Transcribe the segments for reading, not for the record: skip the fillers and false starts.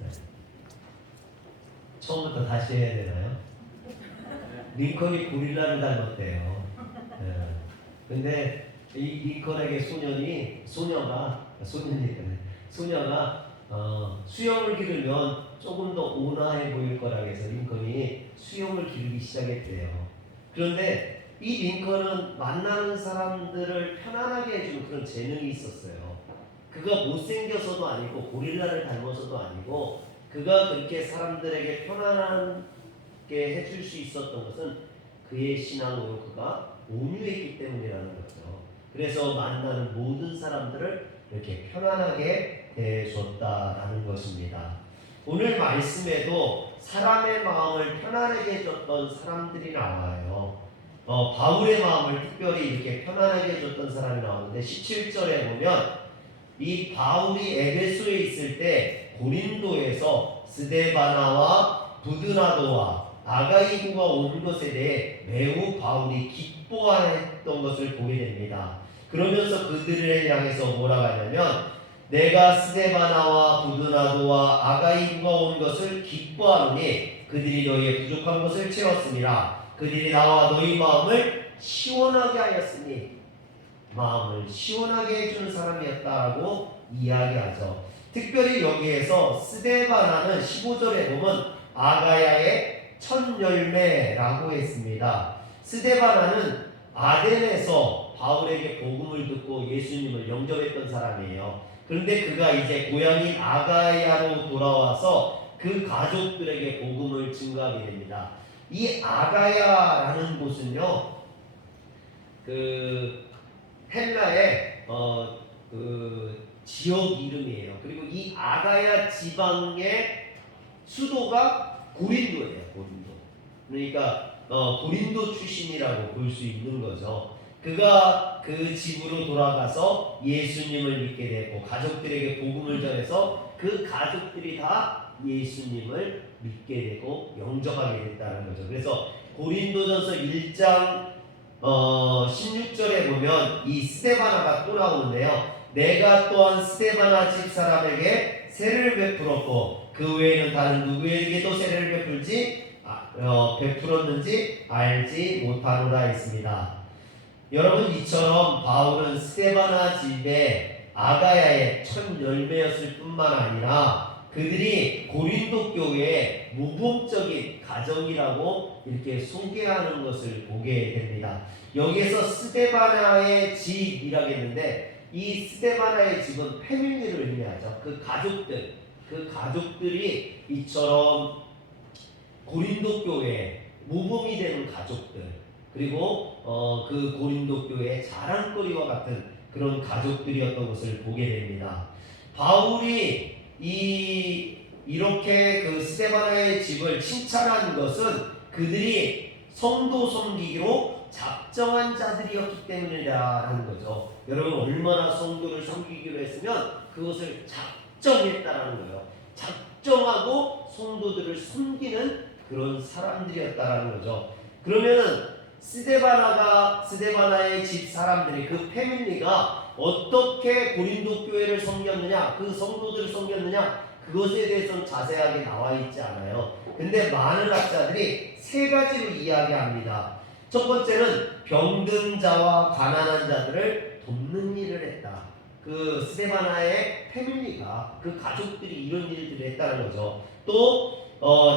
네. 처음부터 다시 해야 되나요? 링컨이 고릴라를 닮았대요. 네. 근데 이 링컨에게 소녀가 수염을 기르면 조금 더 온화해 보일 거라고 해서 링컨이 수염을 기르기 시작했대요. 그런데 이 링컨은 만나는 사람들을 편안하게 해주는 그런 재능이 있었어요. 그가 못생겨서도 아니고 고릴라를 닮아서도 아니고 그가 그렇게 사람들에게 편안하게 해줄 수 있었던 것은 그의 신앙으로 그가 온유했기 때문이라는 거죠. 그래서 만나는 모든 사람들을 이렇게 편안하게 대해줬다라는 것입니다. 오늘 말씀에도 사람의 마음을 편안하게 해줬던 사람들이 나와요. 바울의 마음을 특별히 이렇게 편안하게 해줬던 사람이 나오는데 17절에 보면 이 바울이 에베소에 있을 때 고린도에서 스데바나와 부드나도와 아가이고가 온 것에 대해 매우 바울이 기뻐했던 것을 보게 됩니다. 그러면서 그들을 향해서 뭐라고 하냐면 내가 스데바나와 부드나도와 아가이고가 온 것을 기뻐하노니 그들이 너희의 부족한 것을 채웠습니다. 그들이 나와 너희 마음을 시원하게 하였으니 마음을 시원하게 해주는 사람이었다라고 이야기하죠. 특별히 여기에서 스데바나는 15절에 보면 아가야의 첫 열매라고 했습니다. 스데바나는 아덴에서 바울에게 복음을 듣고 예수님을 영접했던 사람이에요. 그런데 그가 이제 고향인 아가야로 돌아와서 그 가족들에게 복음을 증거하게 됩니다. 이 아가야라는 곳은요, 그 헬라의 지역 이름이에요. 그리고 이 아가야 지방의 수도가 고린도예요. 고린도. 그러니까 고린도 출신이라고 볼 수 있는 거죠. 그가 그 집으로 돌아가서 예수님을 믿게 되고 가족들에게 복음을 전해서 그 가족들이 다 예수님을 믿게 되고 영접하게 됐다는 거죠. 그래서 고린도전서 1장 16절에 보면 이 스데바나가 또 나오는데요. 내가 또한 스데바나 집 사람에게 세를 베풀었고 그 외에는 다른 누구에게도 세를 베풀었는지 알지 못하노라 했습니다. 여러분, 이처럼 바울은 스데바나 집에 아가야의 첫 열매였을 뿐만 아니라 그들이 고린도 교회의 모범적인 가정이라고 이렇게 소개하는 것을 보게 됩니다. 여기에서 스데바나의 집이라고 했는데 이 스데바나의 집은 패밀리를 의미하죠. 그 가족들이 이처럼 고린도 교회의 모범이 되는 가족들, 그리고 그 고린도 교회의 자랑거리와 같은 그런 가족들이었던 것을 보게 됩니다. 바울이 이렇게 그 스데바나의 집을 칭찬한 것은 그들이 성도 섬기기로 작정한 자들이었기 때문이라는 거죠. 여러분, 얼마나 성도를 섬기기로 했으면 그것을 작정했다라는 거예요. 작정하고 성도들을 섬기는 그런 사람들이었다라는 거죠. 그러면은 스데바나의 집 사람들이, 그 패밀리가 어떻게 고린도 교회를 섬겼느냐, 그 성도들을 섬겼느냐, 그것에 대해서는 자세하게 나와 있지 않아요. 근데 많은 학자들이 세 가지로 이야기합니다. 첫 번째는 병든 자와 가난한 자들을 돕는 일을 했다. 그 스데바나의 패밀리가, 그 가족들이 이런 일들을 했다는 거죠. 또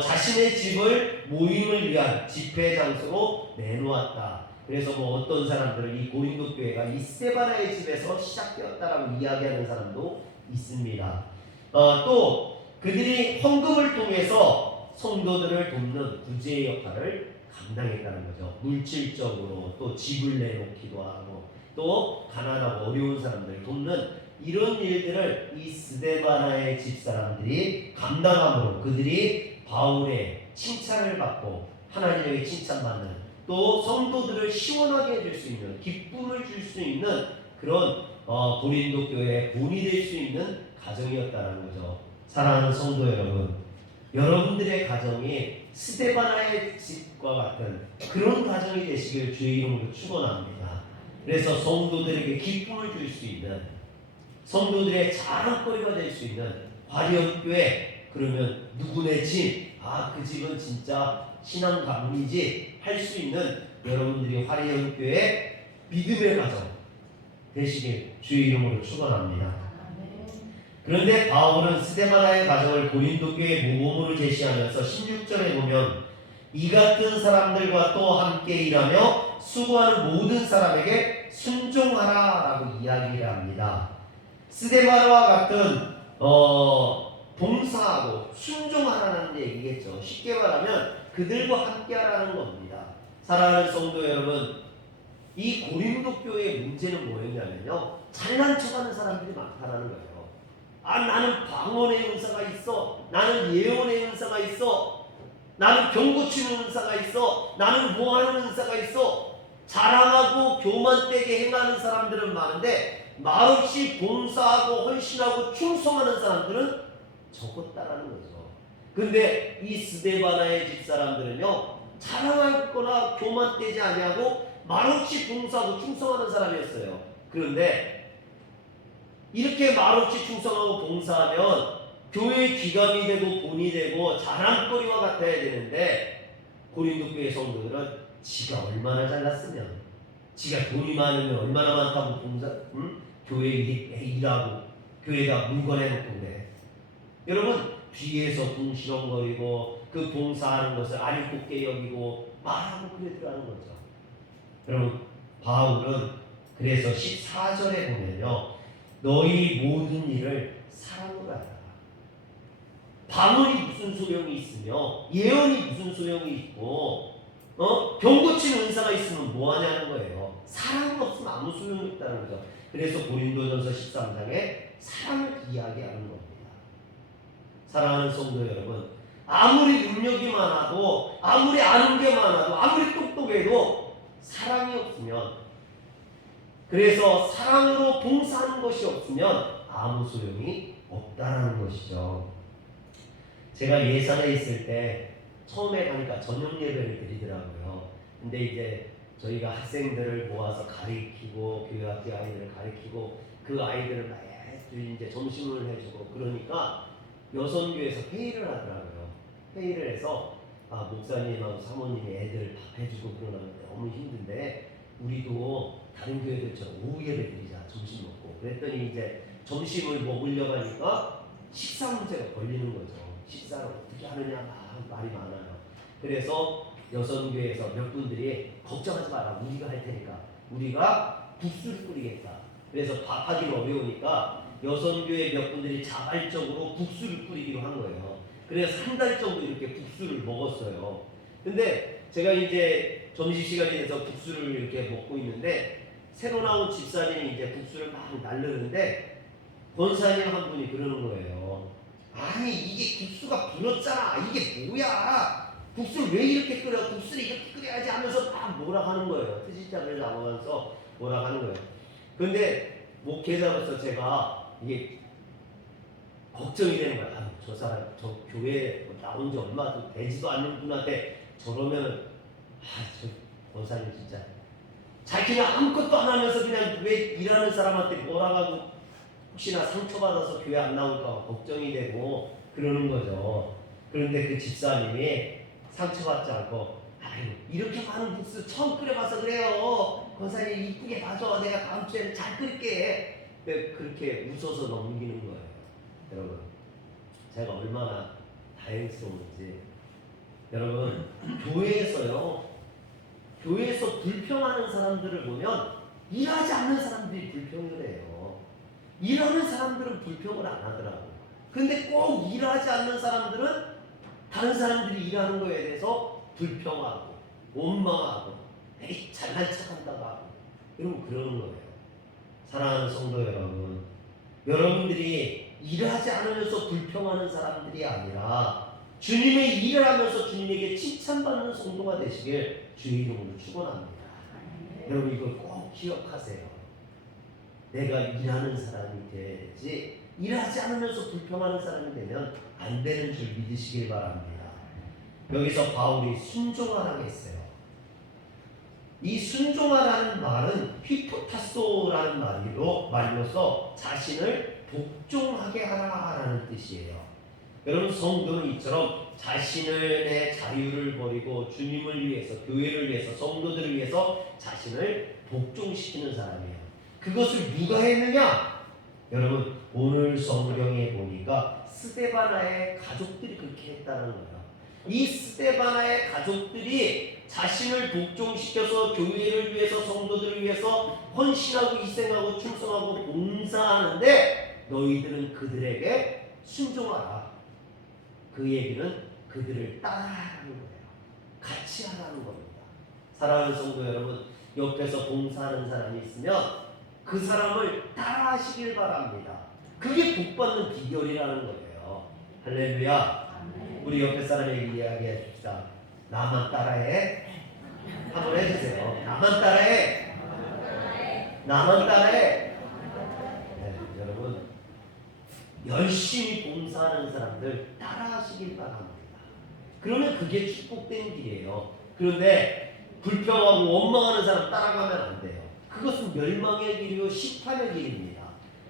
자신의 집을 모임을 위한 집회 장소로 내놓았다. 그래서 어떤 사람들은 이 고린도 교회가 이 스데바나의 집에서 시작되었다라고 이야기하는 사람도 있습니다. 또 그들이 헌금을 통해서 성도들을 돕는 구제의 역할을 감당했다는 거죠. 물질적으로 또 집을 내놓기도 하고 또 가난하고 어려운 사람들을 돕는 이런 일들을 이 스데바나의 집사람들이 감당함으로 그들이 바울의 칭찬을 받고 하나님에게 칭찬받는, 또 성도들을 시원하게 해줄 수 있는, 기쁨을 줄 수 있는 그런 고린도 교회의 본이 될 수 있는 가정이었다는 거죠. 사랑하는 성도 여러분, 여러분들의 가정이 스데바나의 집과 같은 그런 가정이 되시길 주의 이름으로 축원합니다. 그래서 성도들에게 기쁨을 줄 수 있는, 성도들의 자랑거리가 될 수 있는 화려교회, 그러면 누구네 집, 그 집은 진짜 신앙 가문이지 할 수 있는 여러분들이 화려교회 믿음의 가정 되시길 주의 이름으로 축원합니다. 그런데 바울은 스데바나의 가정을 고린도 교회의 모범으로 제시하면서 16절에 보면 이 같은 사람들과 또 함께 일하며 수고하는 모든 사람에게 순종하라라고 이야기를 합니다. 스데바나와 같은 봉사하고 순종하라는 얘기겠죠. 쉽게 말하면 그들과 함께하라는 겁니다. 사랑하는 성도 여러분, 이 고린도 교회의 문제는 뭐였냐면요, 잘난 척하는 사람들이 많다라는 거예요. 나는 방언의 은사가 있어, 나는 예언의 은사가 있어, 나는 병 고치는 은사가 있어, 나는 뭐하는 은사가 있어, 자랑하고 교만되게 행하는 사람들은 많은데 말없이 봉사하고 헌신하고 충성하는 사람들은 적었다라는 거죠. 근데 이 스데바나의 집사람들은요, 자랑하거나 교만되지 아니하고 말없이 봉사하고 충성하는 사람이었어요. 그런데 이렇게 말없이 충성하고 봉사하면 교회의 귀감이 되고 본이 되고 자랑거리와 같아야 되는데, 고린도 교회 성도들은 지가 얼마나 잘났으면, 지가 돈이 많으면 얼마나 많다고 교회에 일하고 교회가 물건해놓고 그래. 여러분, 뒤에서 궁시렁거리고 그 봉사하는 것을 아리꼽게 여기고 말하고 그러더라는 거죠. 여러분, 바울은 그래서 14절에 보면요, 너희 모든 일을 사랑으로 하라. 방언이 무슨 소용이 있으며 예언이 무슨 소용이 있고 병 고치는 은사가 있으면 뭐 하냐는 거예요. 사랑은 없으면 아무 소용이 없다는 거죠. 그래서 고린도전서 13장에 사랑을 이야기하는 겁니다. 사랑하는 성도 여러분, 아무리 능력이 많아도, 아무리 아는 게 많아도, 아무리 똑똑해도 사랑이 없으면, 그래서 사랑으로 봉사하는 것이 없으면 아무 소용이 없다라는 것이죠. 제가 예산에 있을 때 처음에 가니까 저녁 예배를 드리더라고요. 근데 이제 저희가 학생들을 모아서 가르치고, 교회학교 아이들을 가르치고, 그 아이들을 매주 이제 점심을 해주고, 그러니까 여선교에서 회의를 하더라고요. 회의를 해서 목사님하고 사모님이 애들 밥 해주고 그러면 너무 힘든데 우리도 다른 교회들처럼 오후 예배 드리자, 점심 먹고. 그랬더니 이제 점심을 먹으려고 하니까 식사 문제가 걸리는 거죠. 식사를 어떻게 하느냐 말이 많아요. 그래서 여선교회에서 몇 분들이 걱정하지 마라, 우리가 할 테니까, 우리가 국수를 끓이겠다. 그래서 밥하기는 어려우니까 여선교회 몇 분들이 자발적으로 국수를 끓이기로 한 거예요. 그래서 한 달 정도 이렇게 국수를 먹었어요. 근데 제가 이제 점심시간이 돼서 국수를 이렇게 먹고 있는데 새로 나온 집사님이 이제 국수를 막 날르는데 권사님 한 분이 그러는 거예요. 아니, 이게 국수가 불었잖아. 이게 뭐야? 국수를 왜 이렇게 끓여? 국수를 이렇게 끓여야지 하면서 막 뭐라 하는 거예요. 트시자를 나오면서 뭐라 하는 거예요. 근데 목회자로서 제가 이게 걱정이 되는 거야. 저 사람, 저 교회에 나온 지 얼마 되지도 않는 분한테 저러면, 저 권사님 진짜 자기는 아무것도 안 하면서 그냥 왜 일하는 사람한테 뭐라 하고 혹시나 상처받아서 교회 안 나올까 걱정이 되고 그러는 거죠. 그런데 그 집사님이 상처받지 않고, 이렇게 많은 국수 처음 끓여봐서 그래요. 권사님 이쁘게 봐줘. 내가 다음 주에는 잘 끓일게. 그렇게 웃어서 넘기는 거예요. 여러분, 제가 얼마나 다행스러운지. 여러분, 교회에서 불평하는 사람들을 보면 일하지 않는 사람들이 불평을 해요. 일하는 사람들은 불평을 안 하더라고요. 근데 꼭 일하지 않는 사람들은 다른 사람들이 일하는 거에 대해서 불평하고 원망하고 에이 잘난 척한다고 하고 이러면 그러는 거예요. 사랑하는 성도 여러분, 여러분들이 일하지 않으면서 불평하는 사람들이 아니라 주님의 일을 하면서 주님에게 칭찬받는 성도가 되시길 주의 이름으로 축원합니다. 여러분, 이걸 꼭 기억하세요. 내가 일하는 사람이 되지 일하지 않으면서 불평하는 사람이 되면 안 되는 줄 믿으시길 바랍니다. 여기서 바울이 순종하라고 했어요. 이 순종하라는 말은 휘포타소라는 말로서 자신을 복종하게 하라라는 뜻이에요. 여러분 성도는 이처럼 자신의 자유를 버리고 주님을 위해서, 교회를 위해서, 성도들을 위해서 자신을 복종시키는 사람이에요. 그것을 누가 했느냐? 여러분 오늘 성경에 보니까 스데바나의 가족들이 그렇게 했다는 거예요. 이 스데바나의 가족들이 자신을 복종시켜서 교회를 위해서, 성도들을 위해서 헌신하고 희생하고 충성하고 봉사하는데 너희들은 그들에게 순종하라. 그 얘기는 그들을 따라하라는 거예요. 같이 하라는 겁니다. 사랑하는 성도 여러분, 옆에서 봉사하는 사람이 있으면 그 사람을 따라하시길 바랍니다. 그게 복받는 비결이라는 거예요. 할렐루야. 우리 옆에 사람에게 이야기해 줍시다. 나만 따라해. 한번 해주세요. 나만 따라해. 나만 따라해. 네, 여러분 열심히 봉사하는 사람들 따라하시길 바랍니다. 그러면 그게 축복된 길이에요. 그런데 불평하고 원망하는 사람 따라가면 안 돼요. 그것은 멸망의 길이요 심판의 길입니다.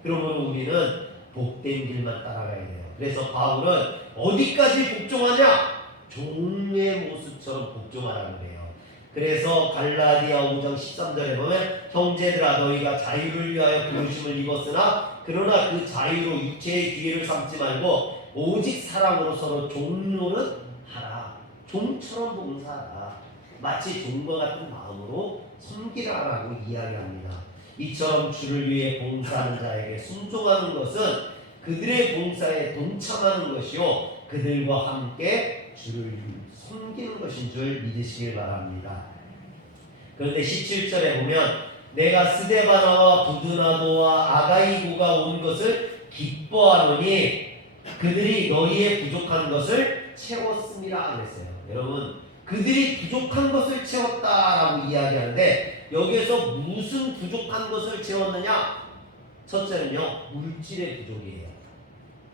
그러므로 우리는 복된 길만 따라가야 돼요. 그래서 바울은 어디까지 복종하냐? 종의 모습처럼 복종하라고 그래요. 그래서 갈라디아 5장 13절에 보면 형제들아 너희가 자유를 위하여 부르심을 입었으나 그러나 그 자유로 육체의 기회를 삼지 말고 오직 사랑으로 서로 종노릇 하라. 종처럼 봉사하라. 마치 종과 같은 마음으로 섬기라라고 이야기합니다. 이처럼 주를 위해 봉사하는 자에게 순종하는 것은 그들의 봉사에 동참하는 것이요 그들과 함께 주를 섬기는 것인 줄 믿으시길 바랍니다. 그런데 17절에 보면 내가 스데바나와 부드나도와 아가이고가 온 것을 기뻐하노니 그들이 너희의 부족한 것을 채웠습니다 그랬어요. 여러분 그들이 부족한 것을 채웠다라고 이야기하는데 여기에서 무슨 부족한 것을 채웠느냐? 첫째는요 물질의 부족이에요.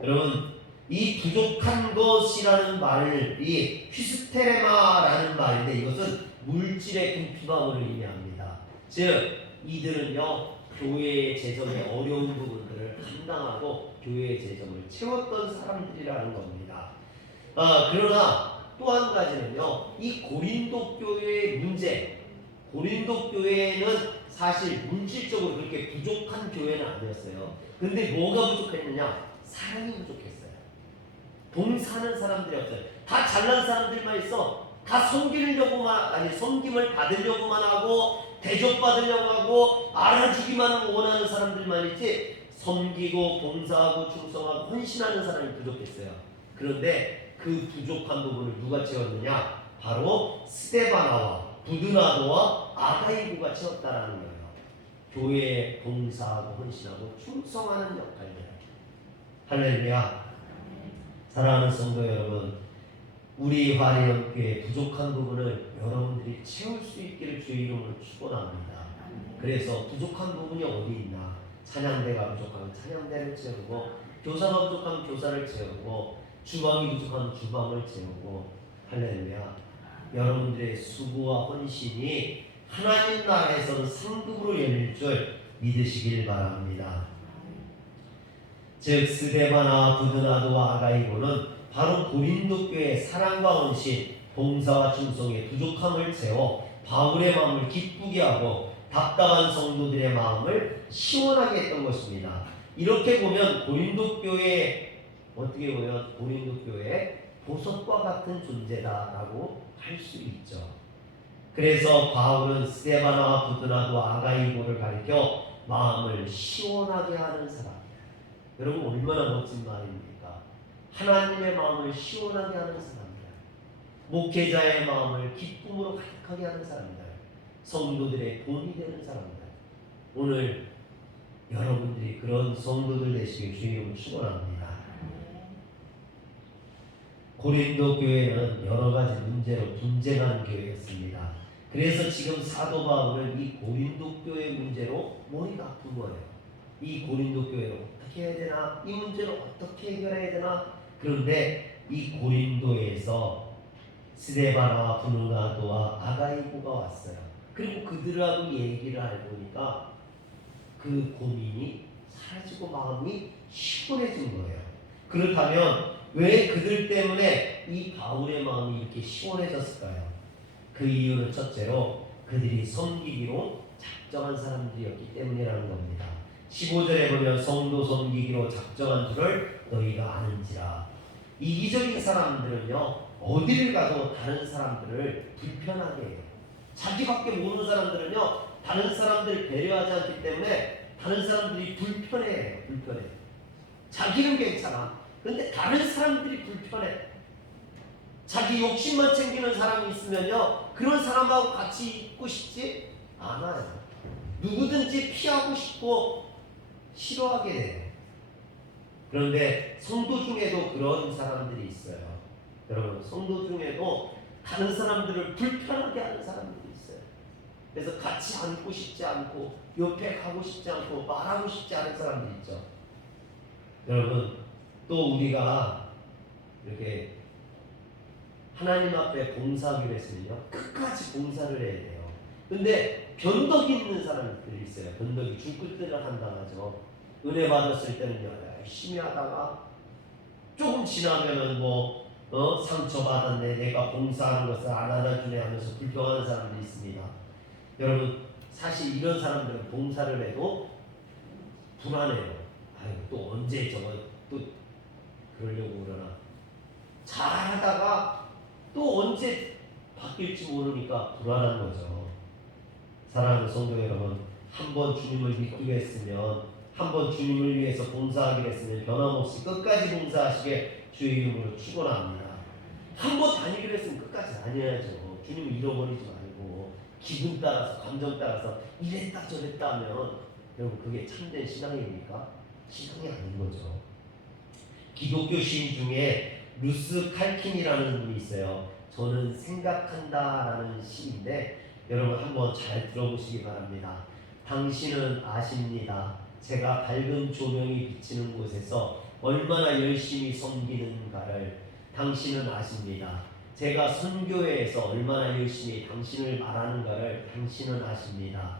여러분 이 부족한 것이라는 말이 휘스테레마라는 말인데 이것은 물질의 궁핍함을 의미합니다. 즉 이들은요 교회의 재정의 어려운 부분들을 감당하고 교회의 재정을 채웠던 사람들이라는 겁니다. 그러나 또 한 가지는요 이 고린도 교회의 문제, 고린도 교회는 사실 물질적으로 그렇게 부족한 교회는 아니었어요. 근데 뭐가 부족했느냐? 사랑이 부족했어요. 봉사하는 사람들이 없어요. 다 잘난 사람들만 있어. 다 섬기려고만, 아니 섬김을 받으려고만 하고 대접받으려고 하고 알아주기만 원하는 사람들만 있지 섬기고 봉사하고 충성하고 헌신하는 사람이 부족했어요. 그런데 그 부족한 부분을 누가 채웠느냐? 바로 스데바나와 부드나도와 아가이고가 채웠다라는 거예요. 교회에 봉사하고 헌신하고 충성하는 역할들. 할렐루야. 사랑하는 성도 여러분, 우리 화려교회 부족한 부분을 여러분들이 채울 수 있기를 주의 이름으로 축원합니다. 그래서 부족한 부분이 어디 있나? 찬양대가 부족하면 찬양대를 채우고, 교사가 부족하면 교사를 채우고, 주방이 부족하면 주방을 채우고, 할렐루야. 여러분들의 수고와 헌신이 하나님 나라에서는 상급으로 열릴 줄 믿으시길 바랍니다. 즉 스데바나 부드나도와 아가이고는 바로 고린도 교회의 사랑과 헌신, 봉사와 충성의 부족함을 채워 바울의 마음을 기쁘게 하고 답답한 성도들의 마음을 시원하게 했던 것입니다. 이렇게 보면 고린도 교회 어떻게 보면 고린도 교회의 보석과 같은 존재다라고 할 수 있죠. 그래서 바울은 스데바나와 부드나도와 아가이고를 가리켜 마음을 시원하게 하는 사람. 여러분 얼마나 멋진 말입니까? 하나님의 마음을 시원하게 하는 사람들, 목회자의 마음을 기쁨으로 가득하게 하는 사람들, 성도들의 돈이 되는 사람들. 오늘 여러분들이 그런 성도들 되시길 주님을 축원합니다. 고린도 교회는 여러 가지 문제로 분쟁한 교회였습니다. 그래서 지금 사도 바울은 이 고린도 교회 문제로 머리가 아픈 거예요. 이 고린도 교회를 어떻게 해야 되나? 이 문제를 어떻게 해결해야 되나? 그런데 이 고린도에서 스데바나와 부드나도와 아가이고가 왔어요. 그리고 그들하고 얘기를 하고 보니까 그 고민이 사라지고 마음이 시원해진 거예요. 그렇다면 왜 그들 때문에 이 바울의 마음이 이렇게 시원해졌을까요? 그 이유는 첫째로 그들이 섬기기로 작정한 사람들이었기 때문이라는 겁니다. 15절에 보면 성도 섬기기로 작정한 줄을 너희가 아는지라. 이기적인 사람들은요, 어디를 가도 다른 사람들을 불편하게 해요. 자기밖에 모르는 사람들은요, 다른 사람들을 배려하지 않기 때문에 다른 사람들이 불편해해요. 불편해. 자기는 괜찮아. 근데 다른 사람들이 불편해. 자기 욕심만 챙기는 사람이 있으면요, 그런 사람하고 같이 있고 싶지 않아요. 누구든지 피하고 싶고 싫어하게 돼요. 그런데 성도 중에도 그런 사람들이 있어요. 여러분, 성도 중에도 다른 사람들을 불편하게 하는 사람들이 있어요. 그래서 같이 앉고 싶지 않고 옆에 가고 싶지 않고 말하고 싶지 않은 사람들이 있죠. 여러분, 또 우리가 이렇게 하나님 앞에 봉사하기로 했으면요, 끝까지 봉사를 해야 돼요. 근데 변덕이 있는 사람들이 있어요. 변덕이 줄끝들을 한다고 하죠. 은혜 받았을 때는요, 열심히 하다가 조금 지나면은 상처받았네, 내가 봉사하는 것을 안 알아주네 하면서 불평하는 사람들이 있습니다. 여러분, 사실 이런 사람들은 봉사를 해도 불안해요. 아유, 또 언제 저거 또 그러려고 그러나. 잘하다가 또 언제 바뀔지 모르니까 불안한 거죠. 사랑하는 성도 여러분, 한번 주님을 믿기로 했으면, 한번 주님을 위해서 봉사하기로 했으면 변함없이 끝까지 봉사하시게 주의 이름으로 축원합니다. 한번 다니기로 했으면 끝까지 다녀야죠. 주님을 잃어버리지 말고 기분 따라서, 감정 따라서 이랬다 저랬다 하면 여러분, 그게 참된 신앙입니까? 신앙이 아닌 거죠. 기독교 시인 중에 루스 칼킨이라는 분이 있어요. 저는 생각한다라는 시인데 여러분 한번 잘 들어보시기 바랍니다. 당신은 아십니다. 제가 밝은 조명이 비치는 곳에서 얼마나 열심히 섬기는가를. 당신은 아십니다. 제가 선교회에서 얼마나 열심히 당신을 말하는가를 당신은 아십니다.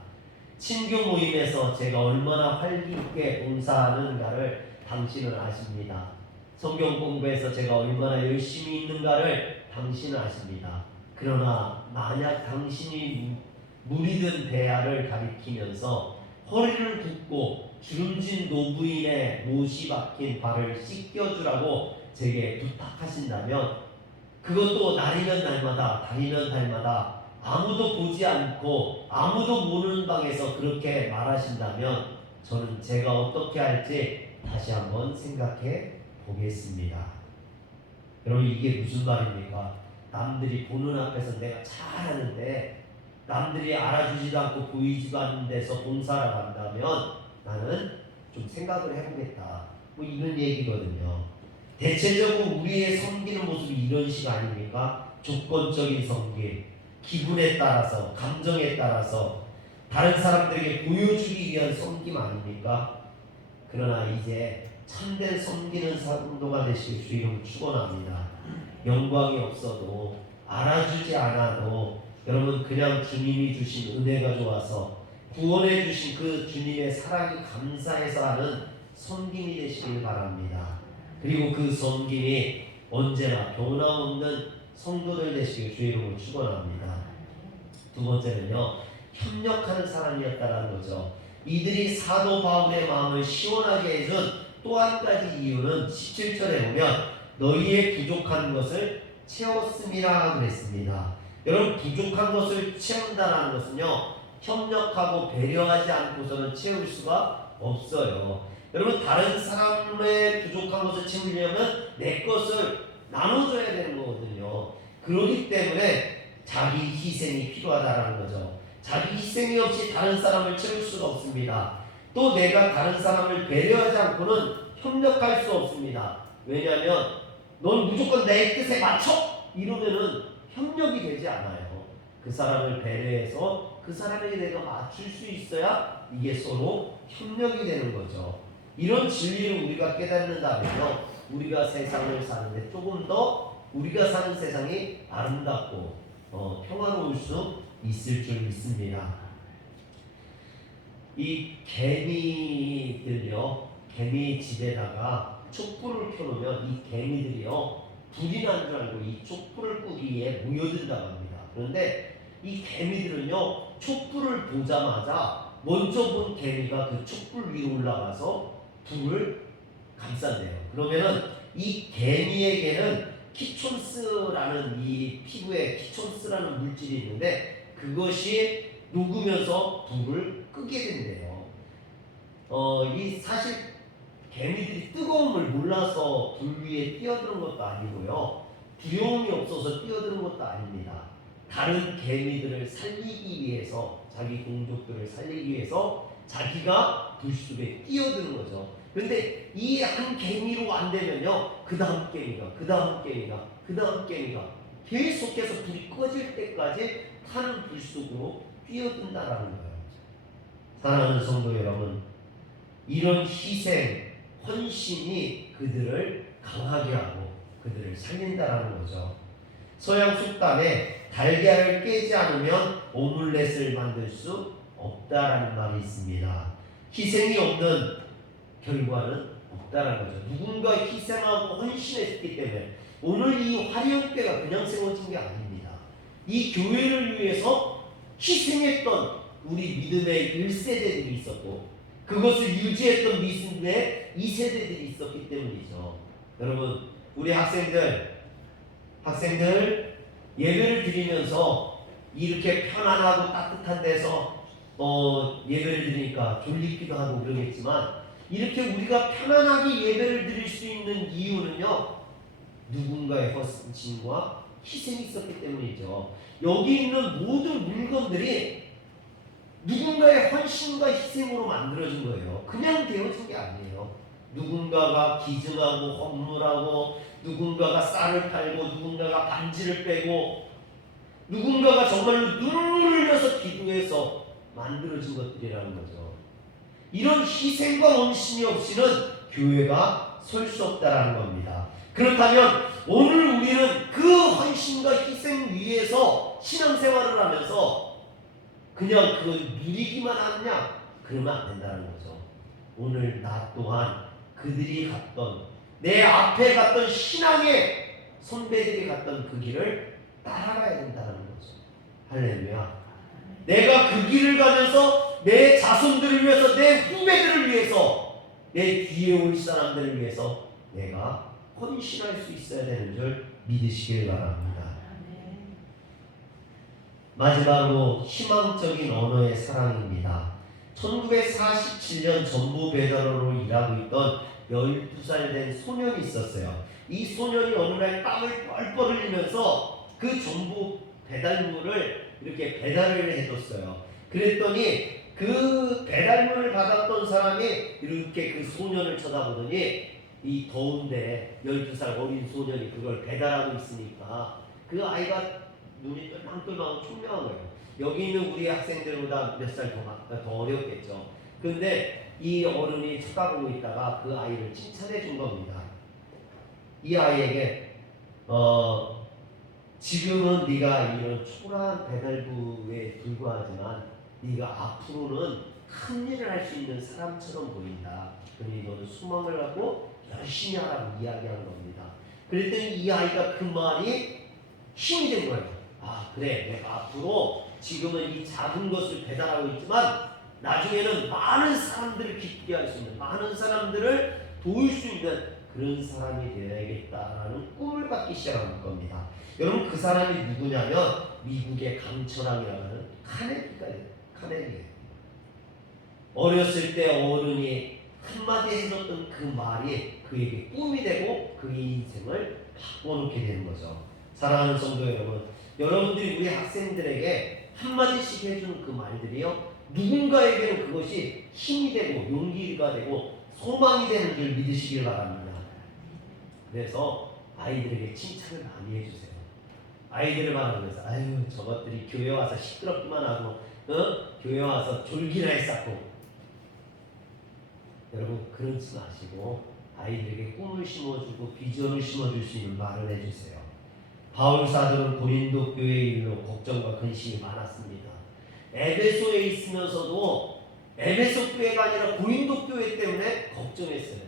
친교 모임에서 제가 얼마나 활기 있게 봉사하는가를 당신은 아십니다. 성경 공부에서 제가 얼마나 열심히 있는가를 당신은 아십니다. 그러나 만약 당신이 무리든 배아를 가리키면서 허리를 굽고 주름진 노부인의 못이 박힌 발을 씻겨주라고 제게 부탁하신다면, 그것도 날이면 날마다 달이면 달마다 아무도 보지 않고 아무도 모르는 방에서 그렇게 말하신다면 저는 제가 어떻게 할지 다시 한번 생각해 보겠습니다. 여러분, 이게 무슨 말입니까? 남들이 보는 앞에서 내가 잘하는데 남들이 알아주지도 않고 보이지도 않는 데서 봉사를 한다면 나는 좀 생각을 해보겠다, 이런 얘기거든요. 대체적으로 우리의 섬기는 모습이 이런 식 아닙니까? 조건적인 섬김, 기분에 따라서, 감정에 따라서 다른 사람들에게 보여주기 위한 섬김 아닙니까? 그러나 이제 참된 섬기는 성도가 되시길 주 이름으로 축원합니다. 영광이 없어도, 알아주지 않아도 여러분 그냥 주님이 주신 은혜가 좋아서 구원해 주신 그 주님의 사랑이 감사해서 하는 섬김이 되시길 바랍니다. 그리고 그 섬김이 언제나 변함없는 성도들 되시길 주 이름으로 축원합니다. 두 번째는요, 협력하는 사람이었다라는 거죠. 이들이 사도 바울의 마음을 시원하게 해준 또 한 가지 이유는 17절에 보면 너희의 부족한 것을 채웠음이라 그랬습니다. 여러분, 부족한 것을 채운다는 것은요, 협력하고 배려하지 않고서는 채울 수가 없어요. 여러분, 다른 사람의 부족한 것을 채우려면 내 것을 나눠줘야 되는 거거든요. 그렇기 때문에 자기 희생이 필요하다는 거죠. 자기 희생이 없이 다른 사람을 채울 수가 없습니다. 또 내가 다른 사람을 배려하지 않고는 협력할 수 없습니다. 왜냐하면 넌 무조건 내 뜻에 맞춰! 이러면은 협력이 되지 않아요. 그 사람을 배려해서 그 사람에게 내가 맞출 수 있어야 이게 서로 협력이 되는 거죠. 이런 진리를 우리가 깨닫는다면요, 우리가 세상을 사는데 조금 더 우리가 사는 세상이 아름답고 평화로울 수 있을 줄 믿습니다. 이 개미들요, 개미 집에다가 촛불을 켜놓으면 이 개미들이요 불이 난 줄 알고 이 촛불을 끄기에 모여든다고 합니다. 그런데 이 개미들은요 촛불을 보자마자 먼저 본 개미가 그 촛불 위로 올라가서 불을 감싼대요. 그러면은 이 개미에게는 키촌스라는 이 피부에 키촌스라는 물질이 있는데 그것이 녹으면서 불을 끄게 된대요. 이 사실 개미들이 뜨거움을 몰라서 불 위에 뛰어드는 것도 아니고요. 두려움이 없어서 뛰어드는 것도 아닙니다. 다른 개미들을 살리기 위해서 자기 동족들을 살리기 위해서 자기가 불 속에 뛰어드는 거죠. 그런데 이 한 개미로 안 되면요 그 다음 개미가 그 다음 개미가 그 다음 개미가 계속해서 불이 꺼질 때까지 타는 불 속으로 뛰어든다라는 거예요. 사랑하는 성도 여러분, 이런 희생, 헌신이 그들을 강하게 하고 그들을 살린다라는 거죠. 서양 속담에 달걀을 깨지 않으면 오믈렛을 만들 수 없다라는 말이 있습니다. 희생이 없는 결과는 없다라는 거죠. 누군가 희생하고 헌신했기 때문에 오늘 이 화려교회가 그냥 세워진 게 아닙니다. 이 교회를 위해서 희생했던 우리 믿음의 1세대들이 있었고 그것을 유지했던 믿음의 2세대들이 있었기 때문이죠. 여러분, 우리 학생들 예배를 드리면서 이렇게 편안하고 따뜻한 데서 예배를 드리니까 졸리기도 하고 그러겠지만 이렇게 우리가 편안하게 예배를 드릴 수 있는 이유는요 누군가의 헌신과 희생이 있었기 때문이죠. 여기 있는 모든 물건들이 누군가의 헌신과 희생으로 만들어진 거예요. 그냥 되어진 게 아니에요. 누군가가 기증하고 헌물하고 누군가가 쌀을 팔고 누군가가 반지를 빼고 누군가가 정말로 눈물을 흘려서 기도해서 만들어진 것들이라는 거죠. 이런 희생과 헌신이 없이는 교회가 설 수 없다라는 겁니다. 그렇다면 오늘 우리는 그 헌신과 희생 위에서 신앙생활을 하면서 그냥 그걸 누리기만 하느냐? 그러면 안 된다는 거죠. 오늘 나 또한 그들이 갔던 내 앞에 갔던 신앙의 선배들이 갔던 그 길을 따라가야 된다는 거죠. 할렐루야. 내가 그 길을 가면서 내 자손들을 위해서 내 후배들을 위해서 내 뒤에 올 사람들을 위해서 내가 헌신할 수 있어야 되는 줄 믿으시길 바랍니다. 마지막으로 희망적인 언어의 사랑입니다. 1947년 전부 배달원으로 일하고 있던 12살 된 소년이 있었어요. 이 소년이 어느 날 땀을 뻘뻘 흘리면서 그 전부 배달물을 이렇게 배달을 해줬어요. 그랬더니 그 배달물을 받았던 사람이 이렇게 그 소년을 쳐다보더니 이 더운데 12살 어린 소년이 그걸 배달하고 있으니까 그 아이가 눈이 똘망똘망하고 총명한 거예요. 여기 있는 우리 학생들보다 몇 살 더 어렸겠죠. 근데 이 어른이 쳐다보고 있다가 그 아이를 칭찬해 준 겁니다. 이 아이에게 지금은 네가 이런 초라한 배달부에 불과하지만 네가 앞으로는 큰 일을 할 수 있는 사람처럼 보인다. 그러니 너는 소망을 갖고 열심히 하라고 이야기한 겁니다. 그랬더니 이 아이가 그 말이 힘이 된 거예요. 아 그래, 내가 앞으로 지금은 이 작은 것을 배달하고 있지만 나중에는 많은 사람들을 기쁘게 할 수 있는, 많은 사람들을 도울 수 있는 그런 사람이 되어야겠다라는 꿈을 갖기 시작한 겁니다. 여러분, 그 사람이 누구냐면 미국의 강철왕이라는 카네기예요. 어렸을 때 어른이 한마디 해줬던 그 말이 그에게 꿈이 되고 그의 인생을 바꿔놓게 되는 거죠. 사랑하는 성도 여러분, 여러분들이 우리 학생들에게 한마디씩 해주는 그 말들이요, 누군가에게는 그것이 힘이 되고 용기가 되고 소망이 되는 줄 믿으시길 바랍니다. 그래서 아이들에게 칭찬을 많이 해주세요. 아이들을 바라면서 아유 저것들이 교회 와서 시끄럽기만 하고 교회 와서 졸기나 했었고, 여러분 그러지 마시고 아이들에게 꿈을 심어주고 비전을 심어줄 수 있는 말을 해주세요. 바울 사도는 고린도 교회의 일로 걱정과 근심이 많았습니다. 에베소에 있으면서도 에베소 교회가 아니라 고린도 교회 때문에 걱정했어요.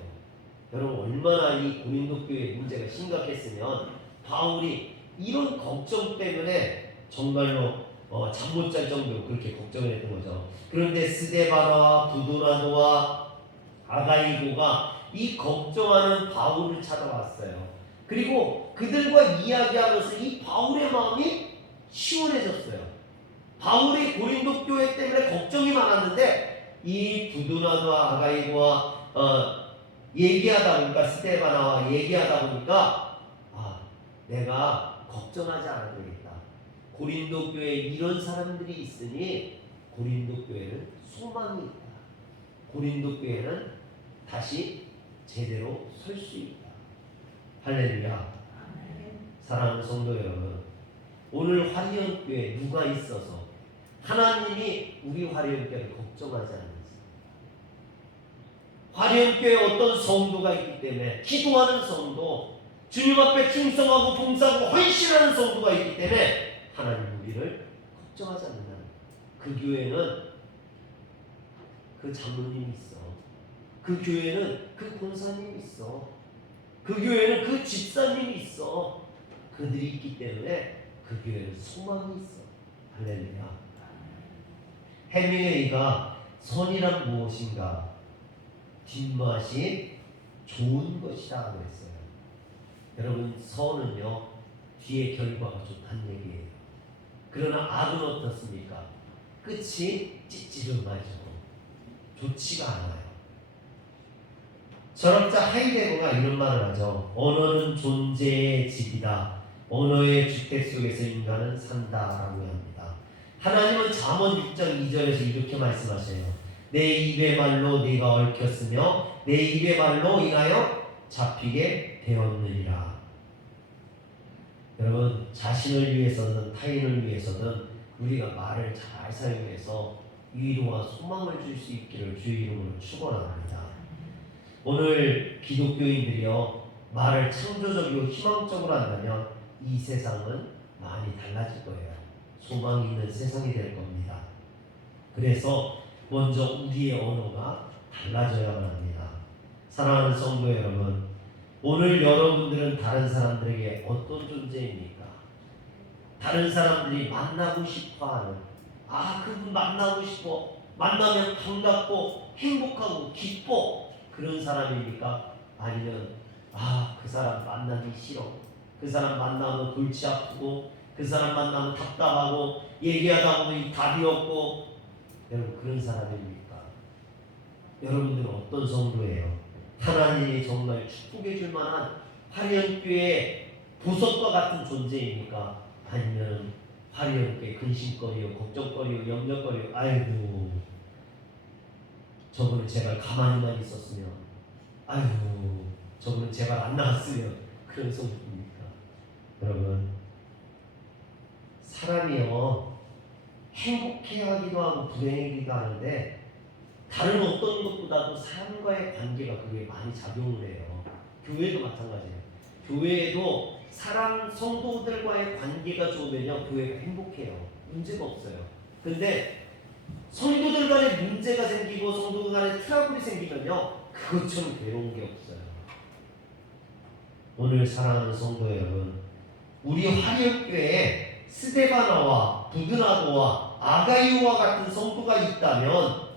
여러분 얼마나 이 고린도 교회 문제가 심각했으면 바울이 이런 걱정 때문에 정말로 잠 못 잘 정도로 그렇게 걱정을 했던 거죠. 그런데 스데바나와 부도라도와 아가이고가 이 걱정하는 바울을 찾아왔어요. 그리고 그들과 이야기하면서 이 바울의 마음이 시원해졌어요. 바울이 고린도 교회 때문에 걱정이 많았는데 이 부도라도와 아가이고와 얘기하다 보니까 스데바나와 얘기하다 보니까 내가 걱정하지 않아도 되겠다. 고린도 교회에 이런 사람들이 있으니 고린도 교회는 소망이 있다. 고린도 교회는 다시 제대로 설 수 있다. 할렐루야. 사랑하는 성도 여러분, 오늘 화리언교회에 누가 있어서 하나님이 우리 화리언교회를 걱정하지 않는지, 화리언교회에 어떤 성도가 있기 때문에 기도하는 성도, 주님 앞에 충성하고 봉사하고 헌신하는 성도가 있기 때문에 하나님 우리를 걱정하지 않는다는 거예요. 그 교회는 그 장로님이 있어. 그 교회는 그 권사님이 있어. 그 교회는 그 집사님이 있어. 그들이 있기 때문에 그 교회는 소망이 있어. 할렐루야. 해밍웨이가 선이란 무엇인가? 뒷맛이 좋은 것이라고 했어요. 여러분, 선은요 뒤에 결과가 좋다는 얘기예요. 그러나 악은 어떻습니까? 끝이 찌찌름하죠. 좋지가 않아요. 철학자 하이데거가 이런 말을 하죠. 언어는 존재의 집이다. 언어의 주택 속에서 인간은 산다라고 합니다. 하나님은 잠언 6장 2절에서 이렇게 말씀하셔요. 내 입의 말로 네가 얽혔으며 내 입의 말로 인하여 잡히게 되었느니라. 여러분, 자신을 위해서든 타인을 위해서든 우리가 말을 잘 사용해서 위로와 소망을 줄 수 있기를 주의 이름으로 축원합니다. 오늘 기독교인들이요 말을 창조적이고 희망적으로 한다면 이 세상은 많이 달라질 거예요. 소망이 있는 세상이 될 겁니다. 그래서 먼저 우리의 언어가 달라져야만 합니다. 사랑하는 성도 여러분, 오늘 여러분들은 다른 사람들에게 어떤 존재입니까? 다른 사람들이 만나고 싶어하는, 그분 만나고 싶어, 만나면 반갑고 행복하고 기뻐, 그런 사람입니까? 아니면 그 사람 만나기 싫어, 그 사람 만나면 골치 아프고, 그 사람 만나면 답답하고, 얘기하다 보면 답이 없고, 여러분 그런 사람입니까? 여러분들은 어떤 성도예요? 하나님이 정말 축복해 줄 만한 화려교회의 보석과 같은 존재입니까? 아니면 화려교회 근심거리요, 걱정거리요, 염려거리요, 아이고 저분은 제발 가만히만 있었으면, 아이고 저분은 제발 안 나왔으면, 그런 성도입니까? 여러분, 사람이요 행복해하기도 하고 불행하기도 하는데 다른 어떤 것보다도 사람과의 관계가 그게 많이 작용을 해요. 교회도 마찬가지예요. 교회에도 사람 성도들과의 관계가 좋으면요 교회가 행복해요. 문제가 없어요. 근데 성도들 간에 문제가 생기고 성도들 간에 트러블이 생기면요 그것처럼 괴로운 게 없어요. 오늘 사랑하는 성도 여러분, 우리 화려교회에 스데바나와 부드나도와 아가이오와 같은 성도가 있다면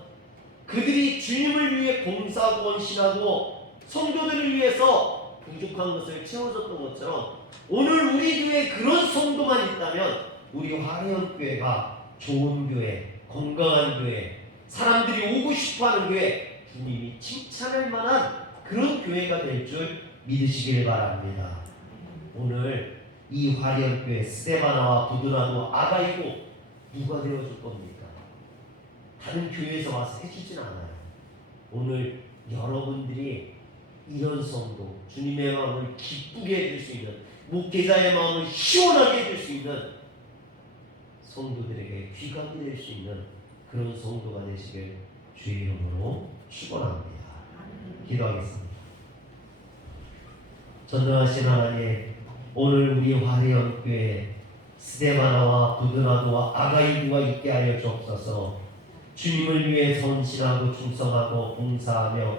그들이 주님을 위해 봉사하고 헌신하고 성도들을 위해서 부족한 것을 채워줬던 것처럼 오늘 우리 교회에 그런 성도만 있다면 우리 화려교회가 좋은 교회, 건강한 교회, 사람들이 오고 싶어하는 교회, 주님이 칭찬할 만한 그런 교회가 될 줄 믿으시길 바랍니다. 오늘 이 화려교회 스데바나와 부드나도 아가이고 누가 되어줄 겁니까? 다른 교회에서 와서 해주진 않아요. 오늘 여러분들이 이런 성도, 주님의 마음을 기쁘게 해줄 수 있는, 목회자의 마음을 시원하게 해줄 수 있는 성도들에게 귀감이 될 수 있는 그런 성도가 되시길 주의 이름으로 축원합니다. 기도하겠습니다. 전능하신 하나님, 오늘 우리 화려교회 스데바나와 부드나도와 아가이부가 있게 하여 주옵소서. 주님을 위해 헌신하고 충성하고 봉사하며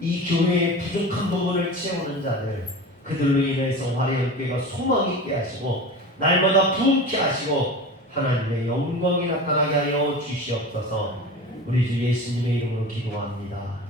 이 교회의 부족한 부분을 채우는 자들, 그들로 인해서 화려한 교회가 소망 있게 하시고 날마다 부흥케 하시고 하나님의 영광이 나타나게 하여 주시옵소서. 우리 주 예수님의 이름으로 기도합니다.